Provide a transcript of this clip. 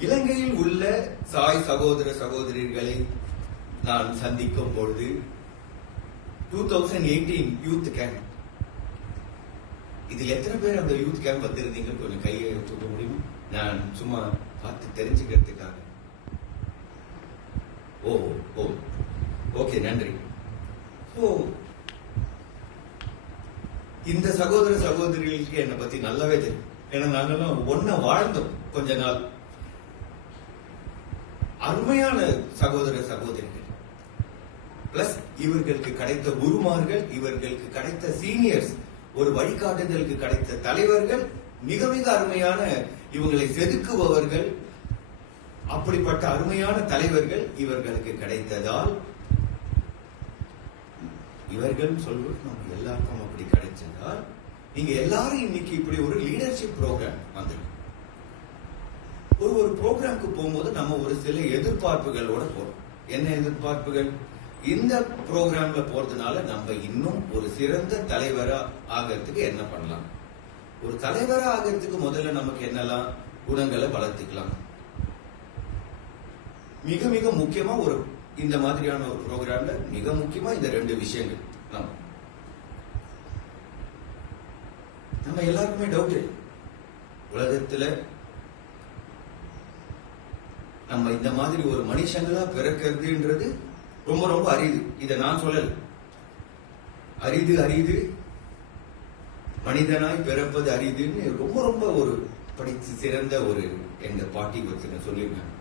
இலங்கையில் உள்ள சாய் சகோதர சகோதரிகளை நான் சந்திக்கும் பொழுது 2018 யூத் கேம்ப், இதில் எத்தனை பேர் அந்த யூத் கேம்ப் வந்திருந்தீங்க? கொஞ்சம் கையை தூக்க முடியுமா? நான் சும்மா பார்த்து தெரிஞ்சுக்கிறதுக்காக. ஓ ஓ ஓகே, நன்றி. இந்த சகோதர சகோதரிகளுக்கு என்னை பத்தி நல்லாவே தெரியும். ஏன்னா நாங்கெல்லாம் ஒன்ன வாழ்ந்தோம் கொஞ்ச நாள். அருமையான சகோதர சகோதரிகள், பிளஸ் இவர்களுக்கு கிடைத்த குருமார்கள், இவர்களுக்கு கிடைத்த சீனியர்ஸ், ஒரு வழிகாட்டுதலுக்கு கிடைத்த தலைவர்கள், மிக மிக அருமையான இவங்களை செதுக்குபவர்கள், அப்படிப்பட்ட அருமையான தலைவர்கள் இவர்களுக்கு கிடைத்ததால், இவர்கள் சொல்வது நம்ம எல்லாருக்கும் அப்படி கிடைச்சதால், நீங்க எல்லாரும் இன்னைக்கு இப்படி ஒரு லீடர்ஷிப் ப்ரோக்ராம் வந்திருக்கு. ஒரு ப்ரோக்ராமுக்கு போகும்போது நம்ம ஒரு சில எதிர்பார்ப்புகளோட போறோம். என்ன எதிர்பார்ப்புகள்? இந்த ப்ரோக்ராம்ல போறதுனால நம்ம இன்னும் ஒரு சிறந்த தலைவரா ஆகிறதுக்கு என்ன பண்ணலாம்? ஒரு தலைவரா ஆகிறதுக்கு முதல்ல நமக்கு என்னெல்லாம் குணங்களை வளர்த்துக்கலாம்? மிக மிக முக்கியமா இந்த மாதிரியான ஒரு ப்ரோக்ராம்ல மிக முக்கியமா இந்த 2 விஷயங்கள். நம்ம எல்லாருக்குமே டவுட், உலகத்துல நம்ம இந்த மாதிரி ஒரு மனுஷங்களா பிறக்கிறதுன்றது ரொம்ப ரொம்ப அரிது. இதை நான் சொல்லல, அரிது அரிது, மனிதனாய் பிறப்பது அரிதுன்னு ரொம்ப ரொம்ப ஒரு படித்து சிறந்த ஒரு எங்க பாட்டி ஒருத்தர் சொல்லியிருக்காங்க.